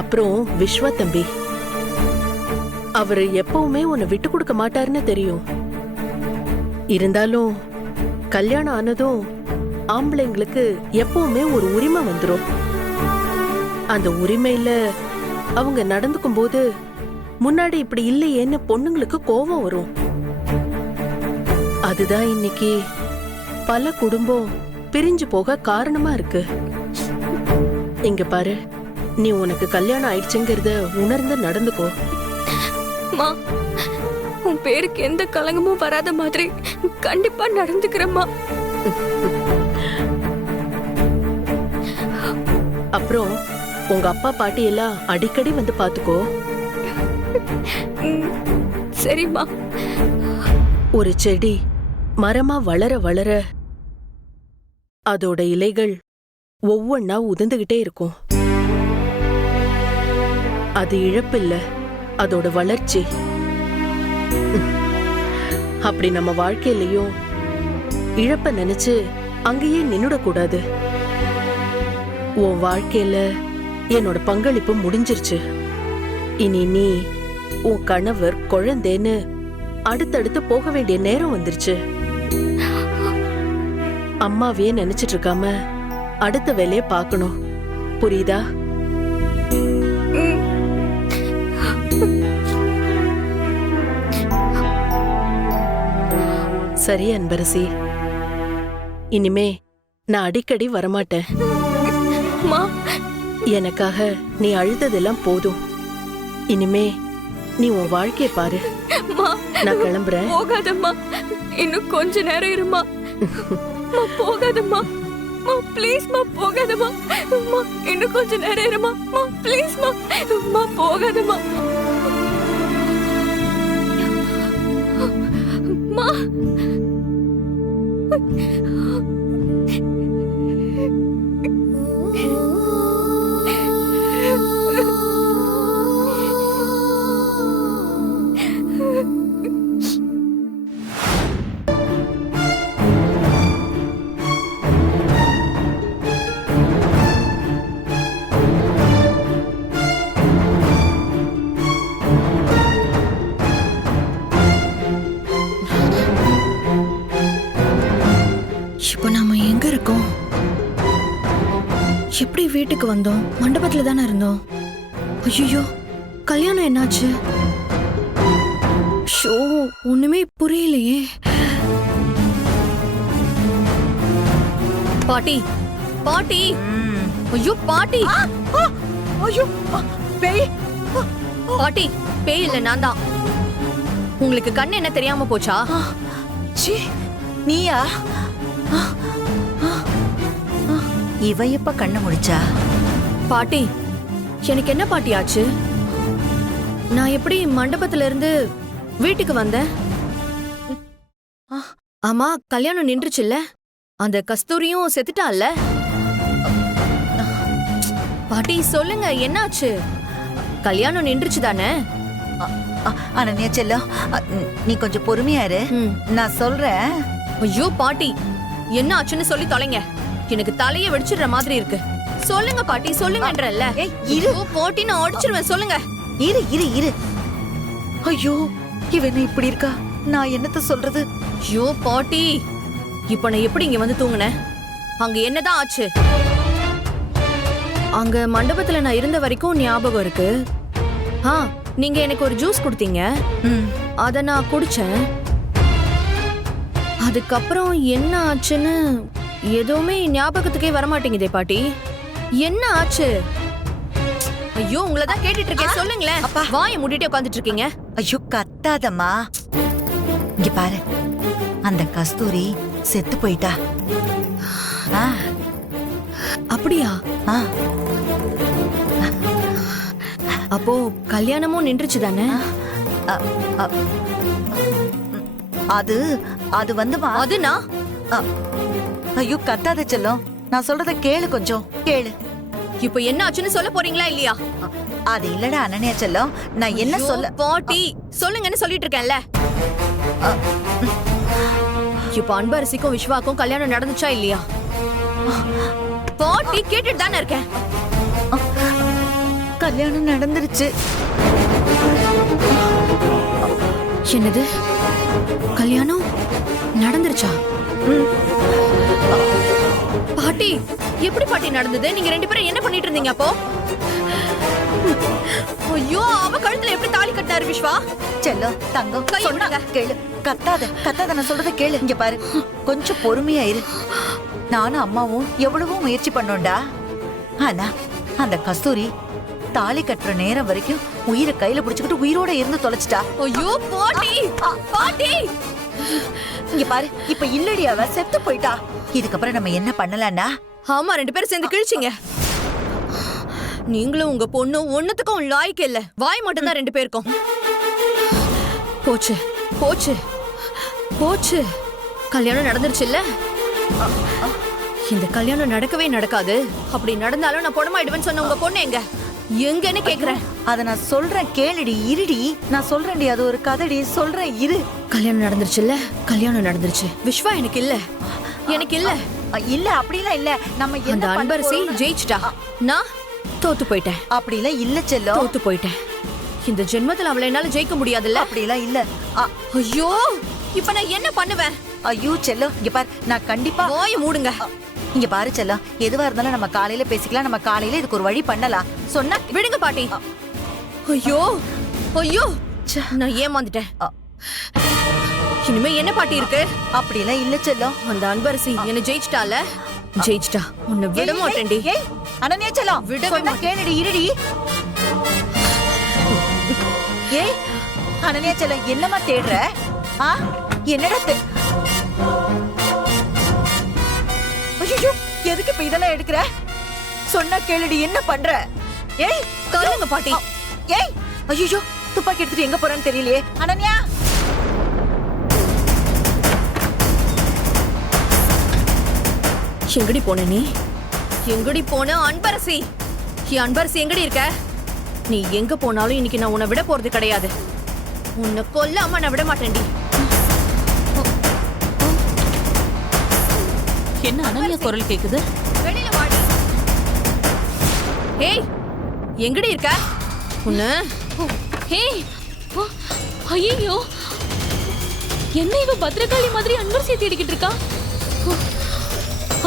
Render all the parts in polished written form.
அப்புறம் விஸ்வா தம்பி, அவரு எப்பவுமே உன்னை விட்டு கொடுக்க மாட்டாருன்னு தெரியும். இருந்தாலும் கல்யாணம் ஆனதும் ஆம்பளைங்களுக்கு எப்பவுமே ஒரு உரிமை வந்துரும். அந்த உரிமையில அவங்க நடந்துக்கும் போது முன்னாடி இப்படி இல்லையேன்னு பொண்ணுங்களுக்கு கோபம் வரும். அதுதான் இன்னைக்கு பல குடும்பம் பிரிஞ்சு போக காரணமா இருக்கு. இங்க பாரு, நீ உனக்கு கல்யாணம் ஆயிடுச்சுங்கிறத உணர்ந்து நடந்துக்கோ. உன் பேருக்கு எந்த கலங்கமும் வராத மாதிரி கண்டிப்பா நடந்துக்கிறேம்மா. அப்புறம் உங்க அப்பா பாட்டி எல்லாம் அடிக்கடி வந்து பாத்துக்கோ. சரிம்மா. ஒரு செடி மரமா வளர வளர அதோட இலைகள் ஒவ்வொன்னா உதிர்ந்துகிட்டே இருக்கும். அது இழப்பில்ல, அதோட வளர்ச்சி. அப்படி நம்ம வாழ்க்கையிலயும் இழப்ப நினைச்சு அங்கேயே நின்னுடக்கூடாது. உன் வாழ்க்கையில என்னோட பங்களிப்பு முடிஞ்சிருச்சு. இனி நீ உன் கணவர் குழந்தைன்னு அடுத்தடுத்து போக வேண்டிய நேரம் வந்துருச்சு. அம்மாவையே நினைச்சிட்டு இருக்காம அடுத்த வேலையை பார்க்கணும். புரியுதா? சரி அன்பரசி, இனிமே நான் அடிக்கடி வரமாட்டேன். எனக்காக நீ அழுததெல்லாம் போதும். இனிமே நீ உன் வாழ்க்கைய பாரு. நான் கிளம்புறேன். போகாதம்மா, இன்னும் கொஞ்ச நேரம் இருமா. போகாதம்மா, ப்ளீஸ்மா போகாதம்மா. இன்னும் கொஞ்ச நேரம் இருமா. ப்ளீஸ்மா போகாதம்மா. எப்படி வீட்டுக்கு வந்தோம்? மண்டபத்துல தானே இருந்தோம். ஐயோ, கல்யாணம் என்னாச்சு? ஷோ, ஒண்ணுமே புரியலையே. பாட்டி, பாட்டி, ஐயோ பாட்டி, ஐயோ பேய். பாட்டி, பேய் இல்ல, நான் தான். உங்களுக்கு கண்ணு என்ன தெரியாம போச்சா? நீயா? இவ எப்ப கண்ணு முடிச்சா? பாட்டி, எனக்கு என்ன பாட்டி ஆச்சு? நான் எப்படி மண்டபத்துல இருந்து வீட்டுக்கு வந்தேன்? ஆமா, கல்யாணம் நின்றுச்சுல்ல? அந்த கஸ்தூரியும் செத்துட்டான்ல? பாட்டி சொல்லுங்க, என்னாச்சு? கல்யாணம் நின்றுச்சு தானே? அனன்யா செல்லம், நீ கொஞ்சம் பொறுமையா இரு, நான் சொல்றேன். ஐயோ பாட்டி, என்ன ஆச்சுன்னு சொல்லி தொலைங்க. எனக்கு தலைய வெடிச்சிடுற மாதிரி இருக்கு. சொல்லுங்க பாட்டி, சொல்லுங்கன்றல்ல. இரு போட்டி, நான் அடிச்சிருவேன். சொல்லுங்க. இரு இரு இரு. ஐயோ, இவன் இப்படி இருக்கா, நான் என்னத்த சொல்றது? ஐயோ பாட்டி, இப்ப நான் எப்படி இங்க வந்து தூங்குனேன்? அங்க என்னதான் ஆச்சு? அங்க மண்டபத்துல நான் இருந்த வரைக்கும் ஞாபகம் இருக்கு. நீங்க எனக்கு ஒரு ஜூஸ் கொடுத்தீங்க, அத நான் குடிச்சேன். அதுக்கப்புறம் என்ன ஆச்சுன்னு எதுவுமே ஞாபகத்துக்கே வரமாட்டேங்குதே பாட்டி. என்ன ஆச்சு? ஐயோ, உங்களதான் கேட்டுட்டு இருக்கேன், சொல்லுங்களேன். வாயை மூடிட்டே உட்கார்ந்துட்டு இருக்கீங்க. ஐயோ கத்தாதம்மா, இங்க பாரு, அந்த கஸ்தூரி செத்து போயிட்டா. அப்படியா? அப்போ கல்யாணமும் நின்றுச்சு தானே? அது அது வந்துமா, அதுனா? ஐயோ கத்தாத செல்லம், நான் சொல்றத கேளு, கொஞ்சம் கேளு. இப்போ என்ன ஆச்சுன்னு சொல்ல போறீங்களா இல்லையா? அது இல்லடா அனன்யா செல்லம், நான் என்ன சொல்ல. பாட்டி சொல்லுங்கன்னு சொல்லிட்டு இருக்கேன்ல. இப்போ அன்பரசிக்கும் விஸ்வாக்கும் கல்யாணம் நடந்துச்சா இல்லையா? பாட்டி கேட்டுட்டு தானே இருக்கேன். கல்யாணம் நடந்துருச்சு. என்னது கல்யாணம் நடந்துருச்சா? பாட்டி எப்படி பாட்டி நடந்தது? நீங்க ரெண்டு பேரும் என்ன பண்ணிட்டு இருந்தீங்க அப்போ? ஐயோ, அவ கழுத்துல எப்படி தாலி கட்டினாரு விஸ்வா? செல்லம் தங்கம் கையை சொன்னா விடுங்க. கேளு. கத்தாத நான் சொல்றத கேளு. இங்க பாரு, கொஞ்சம் பொறுமையா இரு. நானும் அம்மாவும் எவ்வளவோ முயற்சி பண்ணோம்டா. ஆனா அந்த கஸ்தூரி தாலி கட்டுற நேரம் வரைக்கும் உயிரை கையில புடிச்சுக்கிட்டு உயிரோட இருந்து தொலைச்சிட்டா. ஐயோ பாட்டி, பாட்டி இங்க பாரு, இப்ப இல்லடி, அவ செத்து போயிட்டா. இதுக்கப்புறம் நம்ம என்ன பண்ணலாம்னா? ஆமா, ரெண்டு பேரும் சேர்ந்து கிழிச்சிங்க. நீங்களும் உங்க பொண்ணு ஒண்ணுத்துக்கும் லாய்க்கு இல்ல. வாய் மட்டும் தான் ரெண்டு பேருக்கும். போச்சு போச்சு போச்சு. கல்யாணம் நடந்துருச்சு இல்ல? இந்த கல்யாணம் நடக்கவே நடக்காது. அப்படி நடந்தாலும் நான் பொண்ணமாயிடுவேன்னு சொன்ன உங்க பொண்ணு எங்க எங்கன்னு கேக்குறேன். அத நான் சொல்றேன் கேளுடி, இருடி. நான் சொல்றேன்டி, அது ஒரு கதடி, சொல்றேன் இரு. கல்யாணம் நடந்துருச்சு இல்ல? கல்யாணம் நடந்துருச்சு. விஸ்வா எனக்கு இல்ல, எனக்கு இல்ல. இல்ல அப்படிலாம் இல்ல. நம்ம அந்த என்ன பண்ண அன்பரசி போறோம்னு- ஜெயிச்சிட்டா. நான் தோத்து போயிட்டேன். அப்படிலாம் இல்ல செல்லம். தோத்து போயிட்டேன். இந்த ஜென்மத்துல அவளை என்னால ஜெயிக்க முடியாதுல்ல? அப்படிலாம் இல்ல. ஐயோ, இப்ப நான் என்ன பண்ணுவேன்? ஐயோ செல்லம், இங்க பாரு, நான் கண்டிப்பா. வாயை மூடுங்க. இங்க பாரு செல்லம், எதுவா இருந்தாலும் நம்ம காலையில பேசிக்கலாம். நம்ம காலையில இதுக்கு ஒரு வழி பண்ணலாம். சொன்னா விடுங்க பாட்டி. ஐயோ ஐயோ, நான் ஏமாந்துட்டேன். இனிமே என்ன பாட்டி இருக்கு? அப்படிலாம் இல்ல செல்லம். அந்த அன்பரசி என்ன ஜெயிச்சிட்டால? ஜெயிச்சிட்டா. உன்னை விட மாட்டேன்டி. ஏய் அனன்யா செல்லம், விடவே சொன்னா கேளுடி, இருடி. ஏய் அனன்யா செல்லம், என்னமா தேடுற? என்னடா ஐயோ, எதுக்கு இப்ப இதெல்லாம் எடுக்கிற? சொன்னா கேளுடி, என்ன பண்ற? ஏய் சொல்லுங்க பாட்டி. ஏய் ஐயோ, துப்பாக்கி எடுத்துட்டு எங்க போறேன்னு தெரியலையே. அனன்யா, எங்கடி போன நீ? எங்கடி போன அன்பரசி? அன்பரசி எங்கடி இருக்க? நீ எங்க போனாலும் இன்னைக்கு நான் உன்னை விட போறது கிடையாது. உன்னை கொல்லாம நான் விட மாட்டேன்டி. என்ன அனன்யா குரல் கேக்குது? வெளியில வாடி. ஏய், எங்கடி இருக்க? உன்னை ஏய், ஐயோ, என்ன இவ பத்ரகாளி மாதிரி அன்பரசியை தேடிக்கிட்டு இருக்கா?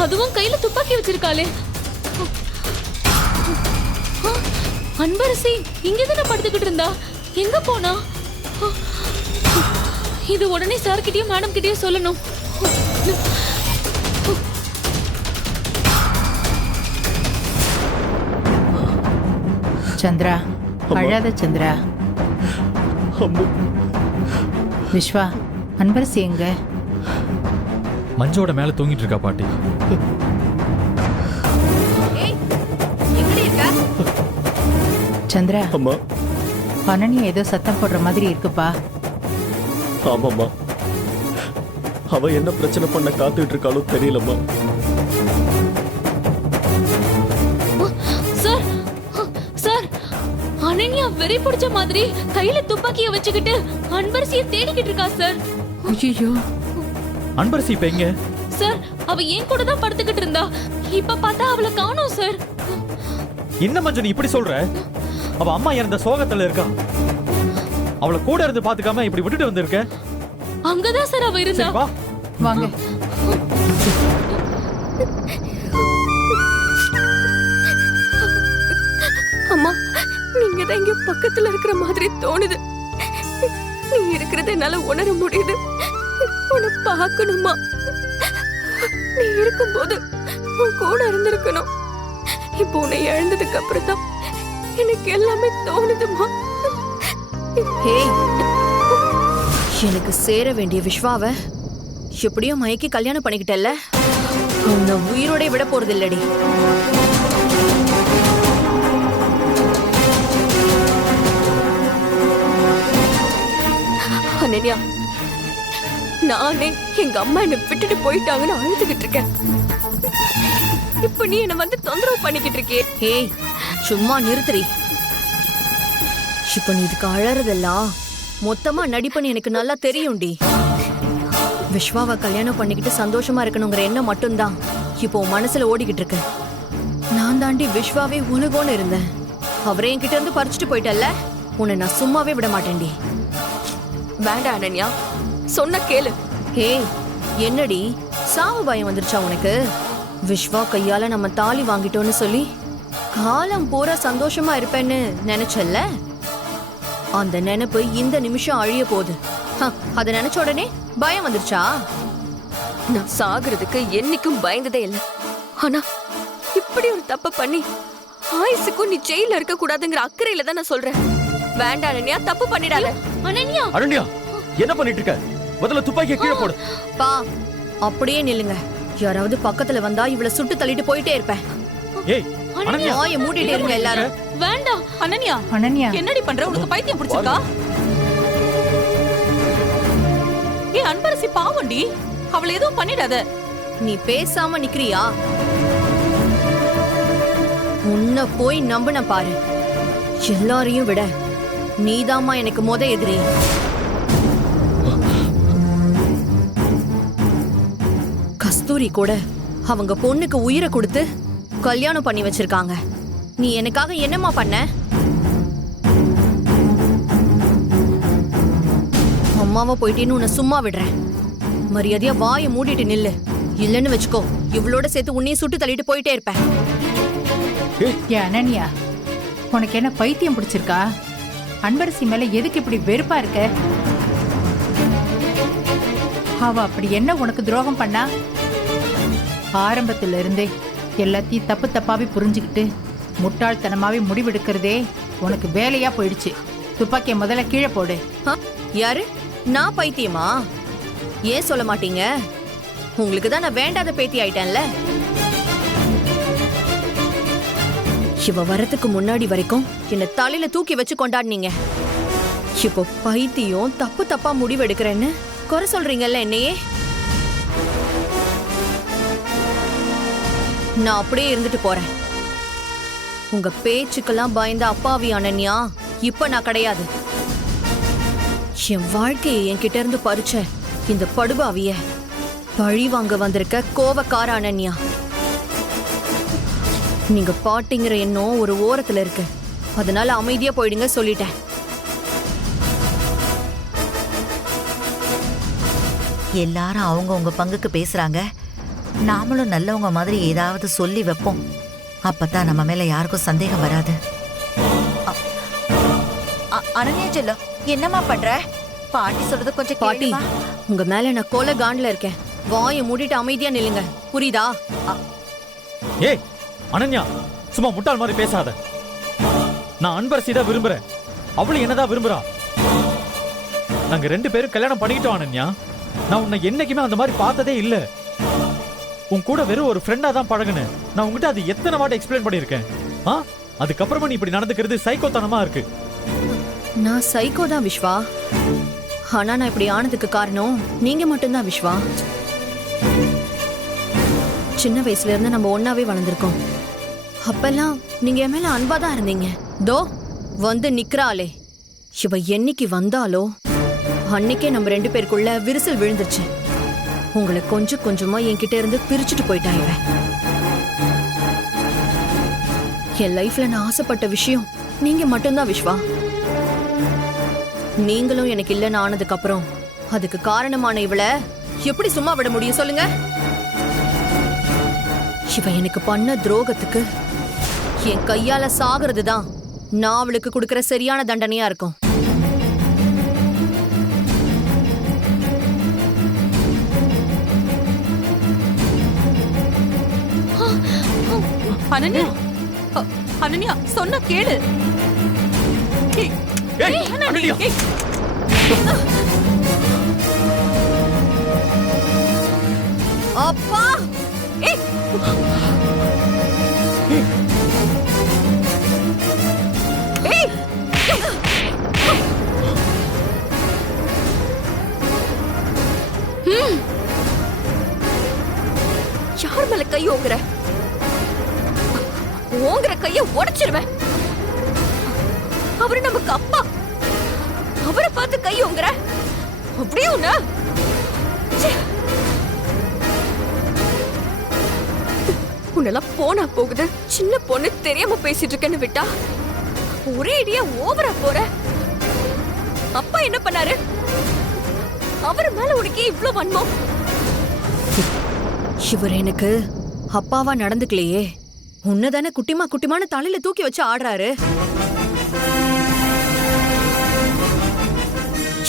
அதுவும் கையில துப்பாக்கி வச்சிருக்காளே. அன்பரசி இங்கதானே படுத்துக்கிட்டு இருந்தா, எங்க போனா? இது உடனே சார் கிட்டயும் மேடம் கிட்டயும் சொல்லணும். சந்திரா, அழாத சந்திரா. விஸ்வா, அன்பரசி எங்க? மஞ்சோட மேல தூங்கிட்டு இருக்கா பாட்டி. ஏய், எங்கடி இருக்க? சந்திரா, அம்மா. அனன்யா ஏதோ சத்தம் போடுற மாதிரி இருக்குப்பா. ஆமாம்மா, அவ என்ன பிரச்சனை பண்ண காத்துட்டு இருக்காளோ தெரியலம்மா. சார், சார், அனன்யா வெறி பிடிச்ச மாதிரி கையில துப்பாக்கிய வச்சுக்கிட்டு அன்பரசியை தேடிக்கிட்டு இருக்கா சார். ஐயோ, அன்பரசி இப்ப எங்க? சார், அவ ஏன் கூட தான் படுத்துக்கிட்டு இருந்தா. இப்ப பார்த்தா அவளை காணோம் சார். என்ன மஞ்சு நீ இப்படி சொல்ற? அவ அம்மா இறந்த சோகத்துல இருக்கா. அவளை கூட இருந்து பாத்துக்காம இப்படி விட்டுட்டு வந்திருக்க. அங்கதான் சார் அவ இருந்தா. சரி, வா. வாங்க. அம்மா, நீங்க தான் இங்க பக்கத்துல இருக்கிற மாதிரி தோணுது. நீ இருக்கிறத என்னால உணர முடியுது. உன்னை பார்க்கணுமா? நீ இருக்கும்போது உன் கூட இருந்திருக்கணும். இப்போ உன்னை இழந்ததுக்கு அப்புறம் தான் எனக்கு எல்லாமே தோணுதுமா. ஏய், எனக்கு சேர வேண்டிய விஸ்வாவை எப்படியோ மயக்கி கல்யாணம் பண்ணிக்கிட்டல்ல? உன்னை உயிரோட விட போறது இல்லடி. அனன்யா, நானே எங்க அம்மா என்னை விட்டுட்டு போயிட்டாங்கன்னு அழுதுகிட்டு இருக்கேன். இப்ப நீ என்ன வந்து தொந்தரவு பண்ணிக்கிட்டு இருக்கே. ஏய், சும்மா நிறுத்துறி. இப்ப நீ இதுக்கு அழறதெல்லாம் மொத்தமா நடிப்புன்னு எனக்கு நல்லா தெரியும்டி. விஸ்வாவை கல்யாணம் பண்ணிக்கிட்டு சந்தோஷமா இருக்கணுங்கிற எண்ணம் மட்டும்தான் இப்போ உன் மனசுல ஓடிக்கிட்டு இருக்கு. நான் தாண்டி விஸ்வாவே உலகோன்னு இருந்தேன். அவரே என்கிட்ட இருந்து பறிச்சுட்டு போயிட்டல்ல, உன்னை நான் சும்மாவே விட மாட்டேன்டி. வேண்டாம் அனன்யா, சொன்ன கேளு. ஏய், என்னடி சாவு பயம் வந்துருச்சா உனக்கு? விஸ்வா கையால நம்ம தாலி வாங்கிட்டோன்னு சொல்லி காலம் பூரா சந்தோஷமா இருப்பேன்னு நினைச்சல்ல, அந்த நினைப்பு இந்த நிமிஷம் அழிய போகுது. அத நினைச்ச உடனே பயம் வந்துருச்சா? நான் சாகுறதுக்கு என்னைக்கும் பயந்ததே இல்ல. ஆனா இப்படி ஒரு தப்பு பண்ணி ஆயுசுக்கும் நீ ஜெயில இருக்க கூடாதுங்கிற அக்கறையில தான் நான் சொல்றேன். வேண்டாம் அனன்யா, தப்பு பண்ணிடாத. அனன்யா, அனன்யா என்ன பண்ணிட்டு இருக்க? முதல்ல துப்பாக்கியை கீழே போடு. பா அப்படியே நில்லுங்க. யாராவது பக்கத்துல வந்தா இவள சுட்டு தள்ளிட்டு போயிட்டே இருப்பேன். ஏய் அனன்யா, வாயை மூடிட்டு இருங்க எல்லாரும். வேண்டாம் அனன்யா, அனன்யா என்னடி பண்ற? உனக்கு பைத்தியம் பிடிச்சிருக்கா? ஏய் அன்பரசி பாவண்டி, அவளை எதுவும் பண்ணிடாத. நீ பேசாம நிக்கிறியா? உன்னை போய் நம்புன பாரு. எல்லாரையும் விட நீதாம்மா எனக்கு எதிரி. கஸ்தூரி கூட அவங்க பொண்ணுக்கு உயிரை கொடுத்து கல்யாணம் பண்ணி வச்சிருக்காங்க. நீ எனக்காக என்னம்மா பண்ண? அம்மாவை போயிட்டேன்னு உன்னை சும்மா விடுறேன். மரியாதையா வாயை மூடிட்டு நில்லு. இல்லன்னு வச்சுக்கோ, இவளோட சேர்த்து உன்னையும் சுட்டு தள்ளிட்டு போயிட்டே இருப்பேன். ஏ அனன்யா, உனக்கு என்ன பைத்தியம் பிடிச்சிருக்கா? அன்பரசி மேல எதுக்கு இப்படி வெறுப்பா இருக்க? அவ அப்படி என்ன உனக்கு துரோகம் பண்ணா? ஆரம்பத்துல இருந்தே எல்லாத்தையும் தப்பு தப்பாவே புரிஞ்சுக்கிட்டு முட்டாள்தனமாவே முடிவெடுக்கிறதே உனக்கு வேலையா போயிடுச்சு. துப்பாக்கிய முதல்ல கீழே போடு. யாரு? நான் பைத்தியமா? ஏன் சொல்ல மாட்டீங்க? உங்களுக்கு தான் நான் வேண்டாத பேத்தி ஆயிட்டேன்ல. இவ வரதுக்கு முன்னாடி வரைக்கும் என்ன தலையில தூக்கி வச்சு கொண்டாடினீங்க. இப்போ பைத்தியம் தப்பு தப்பா முடிவெடுக்கிறேன்னு குறை சொல்றீங்கல்ல என்னையே. நான் அப்படியே இருந்துட்டு போறேன். உங்க பேச்சுக்கெல்லாம் பயந்த அப்பாவி அனன்யா இப்ப நான் கிடையாது. என் வாழ்க்கையை என்கிட்ட இருந்து பறிச்ச இந்த படுபாவிய பழி வாங்க வந்திருக்க கோவக்கார அனன்யா. நீங்க பாட்டிங்கிற எண்ணம் ஒரு ஓரத்துல இருக்கு. அதனால அமைதியா போயிடுங்க சொல்லிட்டேன். எல்லாரும் அவங்க உங்க பங்குக்கு பேசுறாங்க. நாமளும் நல்லவங்க மாதிரி ஏதாவது சொல்லி வைப்போம். அப்பதான் நம்ம மேல யாருக்கும் சந்தேகம் வராது. அனன்யா செல்லம், என்னம்மா பண்ற? பாட்டி சொல்றது கொஞ்சம் பாட்டி, கேளுமா. உங்க மேல நான் கொலை காண்டில் இருக்கேன். வாயை மூடிட்டு அமைதியா நில்லுங்க, புரியுதா? ஏய் அனன்யா, சும்மா முட்டாள் மாதிரி பேசாத. நான் அன்பரசி தான் விரும்புறேன். அவளும் என்னதான் விரும்புறா. நாங்க 2 பேரும் கல்யாணம் பண்ணிக்கிட்டோம் அனன்யா. நான் உன்னை என்னைக்குமே அந்த மாதிரி பார்த்ததே இல்ல. உன் கூட வெறும் ஒரு ஃப்ரெண்டா தான் பழகுனேன். நான் உங்ககிட்ட அது எத்தனை வாட்டி எக்ஸ்பிளைன் பண்ணிருக்கேன். அதுக்கப்புறமா நீ இப்படி நடந்துக்கிறது சைக்கோத்தனமா இருக்கு. நான் சைக்கோ தான் விஸ்வா. ஆனா நான் இப்படி ஆனதுக்கு காரணம் நீங்க மட்டும்தான் விஸ்வா. சின்ன வயசுல இருந்து நம்ம ஒன்னாவே வளர்ந்துருக்கோம். அப்பெல்லாம் நீங்க என் மேல அன்பா தான் இருந்தீங்க. தோ வந்து நிக்கிறாளே, இவ என்னைக்கு வந்தாலோ அன்னைக்கே நம்ம 2 பேருக்குள்ள விரிசல் விழுந்துருச்சு. உங்களை கொஞ்சம் கொஞ்சமா என்கிட்ட இருந்து பிரிச்சுட்டு போயிட்டா இவ. என் லைஃப்ல நான் ஆசைப்பட்ட விஷயம் நீங்க மட்டும்தான் விஸ்வா. நீங்களும் எனக்கு இல்லைன்னு ஆனதுக்கு அப்புறம் அதுக்கு காரணமான இவளை எப்படி சும்மா விட முடியும் சொல்லுங்க? இவ எனக்கு பண்ண துரோகத்துக்கு என் கையால சாகிறது தான் நான் அவளுக்கு கொடுக்கிற சரியான தண்டனையா இருக்கும். அனன்யா, அனன்யா சொன்ன கேளு. ஏய் அனன்யா, அப்பா, ஏய் ஏய், யார் மேல கை ஓங்குற? ஓங்குற கைய உடைச்சிருவேன். அவரு நமக்கு அப்பா. அவரை பார்த்து கை ஓங்குற? அப்படியே ஒண்ணு. உன்னெல்லாம் போனா போகுது. சின்ன பொண்ணு தெரியாம பேசிட்டு இருக்கேன்னு விட்டா ஒரே இடியா ஓவரா போற. அப்பா என்ன பண்ணாரு? அவர் மேல உனக்கு இவ்ளோ வன்மம்? இவர் எனக்கு அப்பாவா நடந்துக்கலையே, உன்னதானே குட்டிமா குட்டிமான தலையில தூக்கி வச்சு ஆடுறாரு.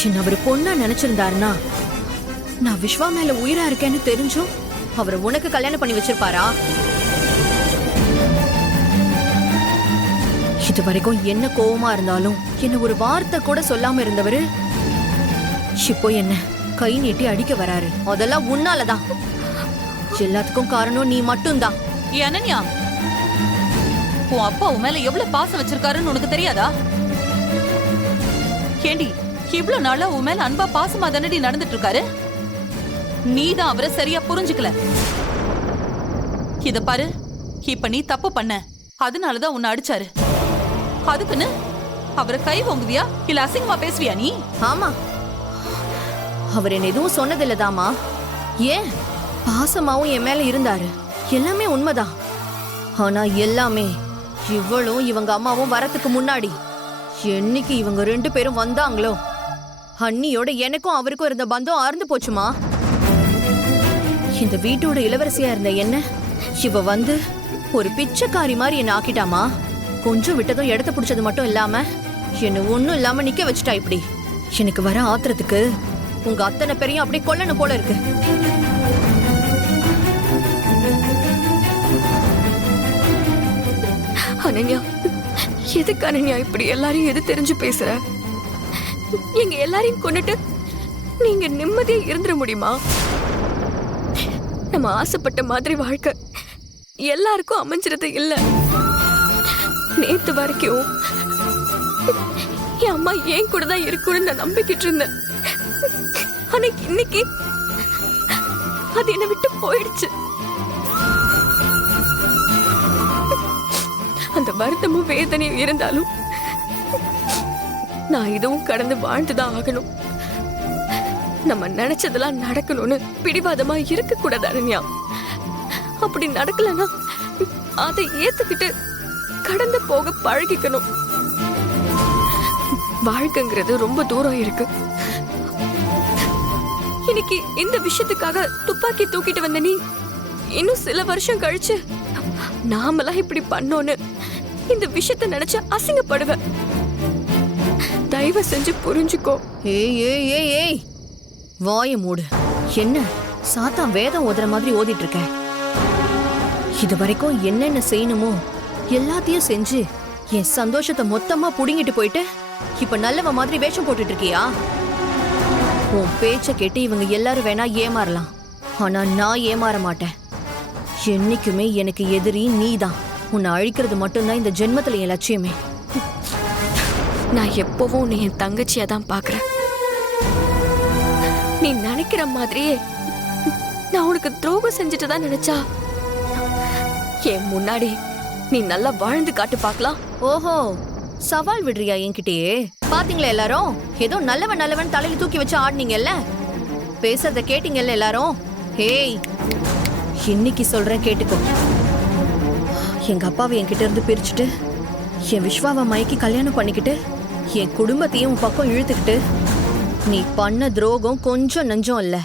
சின்ன அவர் பொண்ணா நினைச்சிருந்தாருன்னா நான் விஸ்வா மேல உயிரா இருக்கேன்னு தெரிஞ்சும் அவரை உனக்கு கல்யாணம் பண்ணி வச்சிருப்பாரா? இது வரைக்கும் என்ன கோவமா இருந்தாலும் என்ன ஒரு வார்த்தை கூட சொல்லாம இருந்தவரு இப்போ என்ன கை நீட்டி அடிக்க வராரு. அதெல்லாம் உன்னாலதான். எல்லாத்துக்கும் காரணம் நீ மட்டும்தான். ஏ அனன்யா, உன் அப்பா உன் மேல எவ்வளவு பாசம் வச்சிருக்காருன்னு உனக்கு தெரியாதா? ஏண்டி இவ்ளோ நாளா உன் மேல அன்பா பாசமா தானடி நடந்துட்டு இருக்காரு? நீதான் அவரை சரியா புரிஞ்சுக்கல. இத பாரு, இப்ப நீ தப்பு பண்ண, அதனாலதான் உன்னை அடிச்சாரு. அதுக்குன்னு அவரை கை வாங்குவியா இல்ல அசிங்கமா பேசுவியா நீ? ஆமா, அவர் என்ன எதுவும் சொன்னதில்லதாமா. ஏன் பாசமாவும் என் மேல இருந்தாரு, எல்லாமே உண்மைதான். ஆனா எல்லாமே இவளும் இவங்க அம்மாவும் வரத்துக்கு முன்னாடி. என்னைக்கு இவங்க 2 பேரும் வந்தாங்களோ அண்ணியோட எனக்கும் அவருக்கும் இருந்த பந்தம் ஆர்ந்து போச்சுமா. இந்த வீட்டோட இளவரசியா இருந்த என்ன இவ வந்து ஒரு பிச்சைக்காரி மாதிரி என்ன ஆக்கிட்டாமா. கொஞ்சம் விட்டதும் இடத்த பிடிச்சது மட்டும் இல்லாம என்ன ஒண்ணும் இல்லாம நிக்க வச்சுட்டா. இப்படி எனக்கு வர ஆத்திரத்துக்கு உங்க அத்தனை பேரையும் அப்படியே கொல்லணும் போல இருக்கு. அனன்யா, எதுக்கு அனன்யா இப்படி எல்லாரையும் எது தெரிஞ்சு பேசுற? எங்க எல்லாரையும் கொன்னுட்டு நீங்க நிம்மதியா இருந்துட முடியுமா? நம்ம ஆசைப்பட்ட மாதிரி வாழ்க்கை எல்லாருக்கும் அமைஞ்சிருது இல்ல. நேத்து வரைக்கும் என் அம்மா ஏன் கூட தான் இருக்கும்னு நான் நம்பிக்கிட்டு இருந்தேன். ஆனா இன்னைக்கு அது என்னை விட்டு போயிடுச்சு. அந்த வருத்தமும் வேதனையும் இருந்தாலும் நான் இதுவும் கடந்து வாழ்ந்துதான் ஆகணும். நம்ம நினைச்சதெல்லாம் நடக்கணும்னு பிடிவாதமா இருக்க கூடாது அனன்யா. அப்படி நடக்கலன்னா அதை ஏத்துக்கிட்டு கடந்து போக பழகிக்கணும். வாழ்க்கைங்கிறது ரொம்ப தூரம் இருக்கு. இன்னைக்கு இந்த விஷயத்துக்காக துப்பாக்கி தூக்கிட்டு வந்த நீ இன்னும் சில வருஷம் கழிச்சு நாமெல்லாம் இப்படி பண்ணோன்னு இந்த விஷயத்த நினைச்சு அசிங்கப்படுவ. தயவு செஞ்சு புரிஞ்சுக்கோ. ஏய் ஏய் ஏய் ஏய், வாய மூடு. என்ன சாத்தான் வேதம் ஓதுற மாதிரி ஓதிட்டு இருக்க? இது வரைக்கும் என்னென்ன செய்யணுமோ எல்லாத்தையும் செஞ்சு என் சந்தோஷத்தை மொத்தமா புடுங்கிட்டு போயிட்டு இப்ப நல்லவ மாதிரி வேஷம் போட்டுட்டு இருக்கியா? உன் பேச்ச கேட்டு இவங்க எல்லாரும் வேணா ஏமாறலாம், ஆனா நான் ஏமாற மாட்டேன். என்னைக்குமே எனக்கு எதிரி நீதான். உன்னை அழிக்கிறது மட்டும்தான் இந்த ஜென்மத்துல என் லட்சியமே. நான் எப்பவும் உன்னை என் தங்கச்சியா தான் பாக்குறேன். நீ நினைக்கிற மாதிரியே நான் உனக்கு துரோகம் செஞ்சுட்டு தான் நினைச்சா என் முன்னாடி நீ நல்லா வாழ்ந்து காட்டு பார்க்கலாம். ஓஹோ, சவால் விடுறியா என்கிட்டயே? பாத்தீங்களா எல்லாரும், ஏதோ நல்லவன் நல்லவன் தலையில தூக்கி வச்சு ஆடுனீங்கல்ல. பேசுறத கேட்டீங்கல்ல எல்லாரும். ஹேய், இன்னைக்கு சொல்றேன் கேட்டுக்கோ. எங்க அப்பாவை என்கிட்ட இருந்து பிரிச்சுட்டு என் விஸ்வாவை மயக்கி கல்யாணம் பண்ணிக்கிட்டு என் குடும்பத்தையும் உன் பக்கம் இழுத்துக்கிட்டு நீ பண்ண துரோகம் கொஞ்சம் நஞ்சம் இல்ல.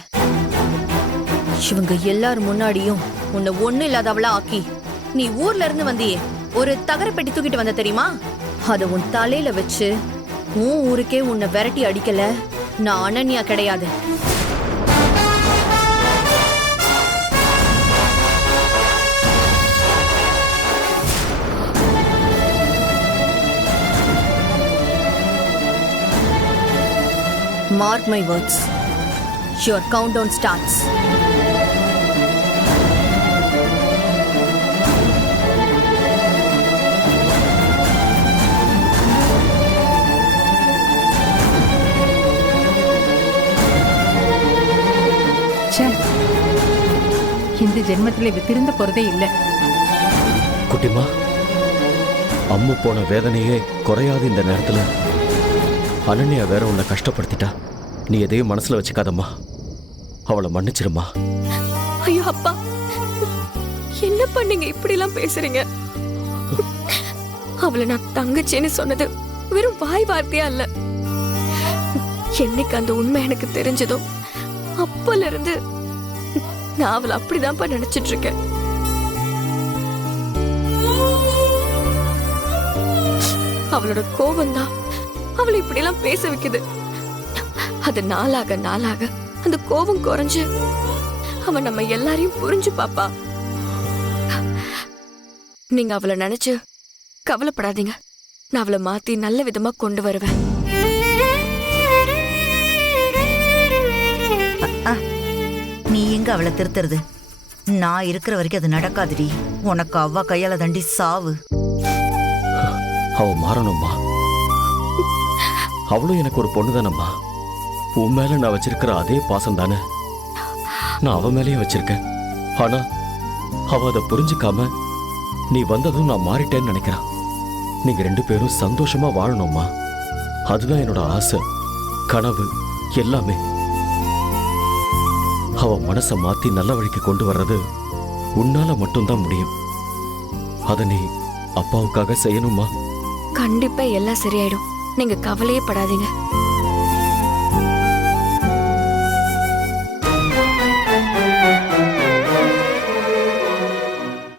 இவங்க எல்லாரும் முன்னாடியும் உன்னை ஒண்ணு இல்லாதவளா ஆக்கி நீ ஊர்ல இருந்து வந்தியே ஒரு தகரப்பெட்டி தூக்கிட்டு வந்த தெரியுமா? அத உன் தலையில வச்சு உன் ஊருக்கே உன்னை விரட்டி அடிக்கல நான் அனன்யா கிடையாது. Mark my words. Your countdown starts. இந்த ஜென்மத்துல இவ திருந்த போறதே இல்ல. குட்டிமா, அம்மு போன வேதனையே குறையாது. இந்த நேரத்துல அனன்யா வேற உன்னை கஷ்டப்படுத்திட்டா. நீ எதையும் மனசுல வச்சுக்காதம்மா, அவளை மன்னிச்சிருமா. ஐயோ அப்பா, என்ன பண்ணீங்க இப்படி எல்லாம் பேசுறீங்க? அவளை நான் தங்கச்சின்னு சொன்னது வெறும் வாய் வார்த்தையா இல்ல. என்னைக்கு அந்த உண்மை எனக்கு தெரிஞ்சதோ அப்பல இருந்து நான் அவளை அப்படிதான்ப்பா நினைச்சிட்டு இருக்கேன். அவளோட கோபம் தான் அவளை இப்படி எல்லாம் பேச வைக்குது. அது நாளாக நாளாக அந்த கோபம் குறைஞ்சு அவன் நம்ம எல்லாரையும் புரிஞ்சு பாப்பா. நீங்க அவளை நினைச்சு கவலைப்படாதீங்க. நான் அவளை மாத்தி நல்ல விதமா கொண்டு வருவேன். நீ எங்க அவளை திருத்துறது? நான் இருக்கிற வரைக்கும் அது நடக்காதுடி. உனக்கு அவ்வா கையால தண்டி சாவு. அவ மாறணும்மா. அவளும் எனக்கு ஒரு பொண்ணு தானம்மா. உன் மேல நான் வச்சிருக்கிற அதே பாசம் தானே நான் அவ மேலேயும் வச்சிருக்கேன். ஆனா அவ அதை புரிஞ்சுக்காம நீ வந்ததும் நான் மாறிட்டேன்னு நினைக்கிறான். நீங்க 2 பேரும் சந்தோஷமா வாழணும்மா. அதுதான் என்னோட ஆசை, கனவு, எல்லாமே. அவ மனசை மாத்தி நல்ல வழிக்கு கொண்டு வர்றது உன்னால மட்டும்தான் முடியும். அத நீ அப்பாவுக்காக செய்யணுமா? கண்டிப்பா எல்லாம் சரியாயிடும். நீங்க கவலையே படாதீங்க.